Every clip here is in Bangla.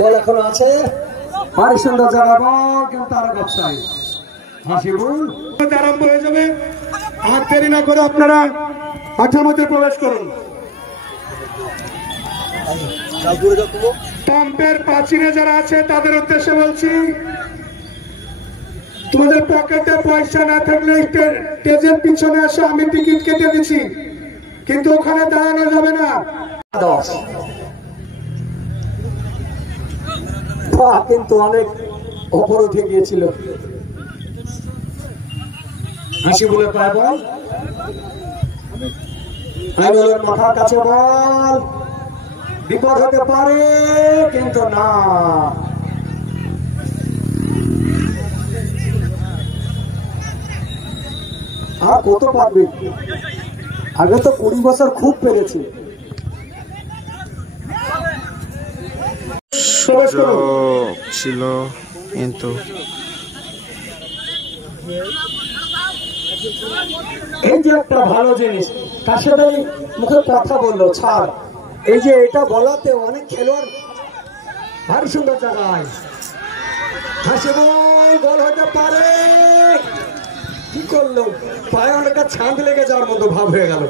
বল এখনো আছে, ভারী সুন্দর জায়গা, বল কিন্তু আরো ব্যবসায়ী হাসিবুল আরম্ভ হয়ে যাবে। আর দেরি না করে আপনারা মাঠের মধ্যে প্রবেশ করুন। পাম্পের প্রাচীরে যারা আছে তাদের উদ্দেশ্যে বলছি, তোমাদের পকেটে পয়সা না থাকলে স্টেজের পিছনে আসে, আমি টিকিট কেটে দিচ্ছি, কিন্তু ওখানে দাঁড়ানো যাবে না। 10 কিন্তু অনেক ওপর উঠে গিয়েছিল। হাসিবুলে পায় বল, আইনুলের মাথার কাছে বল, বিপদ হতে পারে কিন্তু না। আর কত পারবে, আগে তো 20 বছর খুব পেরেছি। ছিল কিন্তু এই যে একটা ভালো জিনিস, তার সাথে মুখে কথা বললো ছাড়, এই যে এটা বলাতে অনেক খেলোয়াড় ভারী সুন্দর জায়গায় হাসিবুল গোল হতে পারে, কি করলো, পায়ে অনেকটা ছাঁদ লেগে যাওয়ার মতো ভাব হয়ে গেল।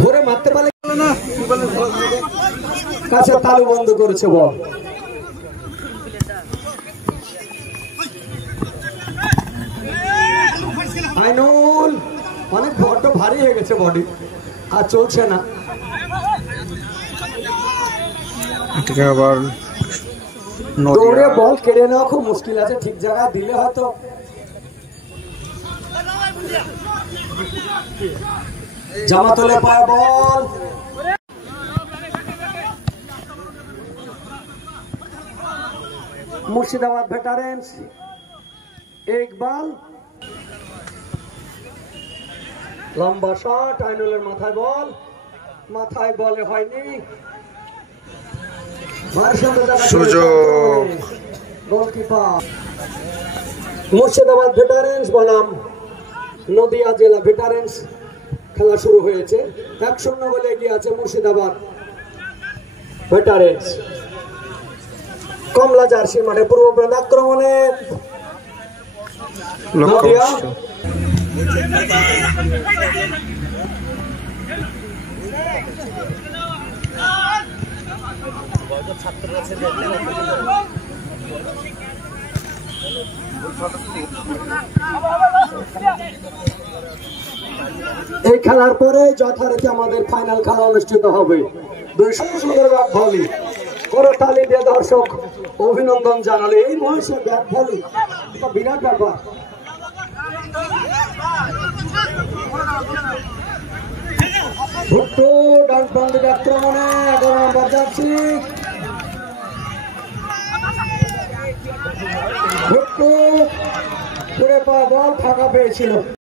ধরে মারতে পারলে না, কাছে তালু বন্ধ করেছে বল। আইনুল অনেক বড্ড ভারী হয়ে গেছে বডি, আর চলছে না। আবার দৌড়ে বল কেড়ে নেওয়া খুব মুশকিল আছে, ঠিক জায়গায় দিলে হয়তো। জামাতলে পায় বল, মুর্শিদাবাদ ভেটারেন্স ইকবাল, লম্বা শট, আইনুলের মাথায় বল, মাথায় বলে হয়নি, সুযোগ গোলকিপার। মুর্শিদাবাদ ভেটারেন্স বনাম নদিয়া জেলা ভেটারেন্স খেলা শুরু হয়েছে, 1-0 বলে এগিয়ে আছে মুর্শিদাবাদ ভেটারেন্স। কমলা জার্সির মাঠে পূর্ব আক্রমণে নদিয়া, এই খেলার পরে যথারীতি আমাদের ফাইনাল খেলা অনুষ্ঠিত হবে। 200 সুন্দর ব্যাট ভলি, করতালি দিয়ে দর্শক অভিনন্দন জানালে। এই বয়সে ব্যাট ভলি বিরাট ব্যাপার। ভুট্টো ডানপন্থী আক্রমণে 11 নম্বর জার্সি, ভুট্টো পুরে পাওয়া বল ফাঁকা পেয়েছিল।